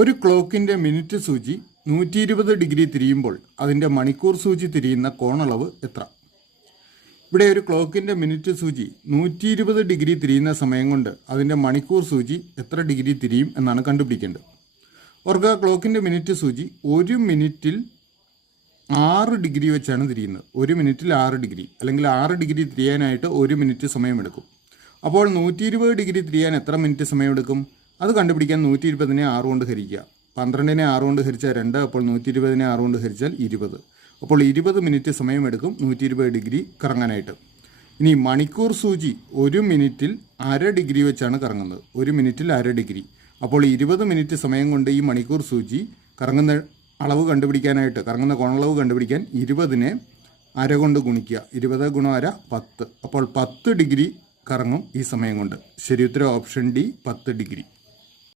ഒരു ക്ലോക്കിൻ്റെ മിനിറ്റ് സൂചി 120 ഡിഗ്രി തിരിയുമ്പോൾ അതിൻ്റെ മണിക്കൂർ സൂചി തിരിയുന്ന കോണളവ് എത്ര? ഇവിടെ ഒരു ക്ലോക്കിൻ്റെ മിനിറ്റ് സൂചി 120 ഡിഗ്രി തിരിയുന്ന സമയം കൊണ്ട് അതിൻ്റെ മണിക്കൂർ സൂചി എത്ര ഡിഗ്രി തിരിയും എന്നാണ് കണ്ടുപിടിക്കേണ്ടത്. ഓർക്കുക, ക്ലോക്കിൻ്റെ മിനിറ്റ് സൂചി ഒരു മിനിറ്റിൽ 6 ഡിഗ്രി വെച്ചാണ് തിരിയുന്നത്. ഒരു മിനിറ്റിൽ 6 ഡിഗ്രി, അല്ലെങ്കിൽ 6 ഡിഗ്രി തിരിയാനായിട്ട് ഒരു മിനിറ്റ് സമയമെടുക്കും. അപ്പോൾ 120 ഡിഗ്രി തിരിയാൻ എത്ര മിനിറ്റ് സമയമെടുക്കും? അത് കണ്ടുപിടിക്കാൻ 120നെ 6 കൊണ്ട് ഹരിക്കുക. 12നെ 6 കൊണ്ട് ഹരിച്ചാൽ 2, അപ്പോൾ 120നെ 6 കൊണ്ട് ഹരിച്ചാൽ 20. അപ്പോൾ 20 മിനിറ്റ് സമയമെടുക്കും 120 ഡിഗ്രി കറങ്ങാനായിട്ട്. ഇനി മണിക്കൂർ സൂചി ഒരു മിനിറ്റിൽ 1/2 ഡിഗ്രി വെച്ചാണ് കറങ്ങുന്നത്. ഒരു മിനിറ്റിൽ 1/2 ഡിഗ്രി. അപ്പോൾ 20 മിനിറ്റ് സമയം കൊണ്ട് ഈ മണിക്കൂർ സൂചി കറങ്ങുന്ന അളവ് കണ്ടുപിടിക്കാനായിട്ട്, കറങ്ങുന്ന കോണളവ് കണ്ടുപിടിക്കാൻ 20നെ 1/2 കൊണ്ട് ഗുണിക്കുക. 20 × 1/2 10. അപ്പോൾ 10 ഡിഗ്രി കറങ്ങും ഈ സമയം കൊണ്ട്. ശരി ഉത്തരം ഓപ്ഷൻ ഡി, 10 ഡിഗ്രി.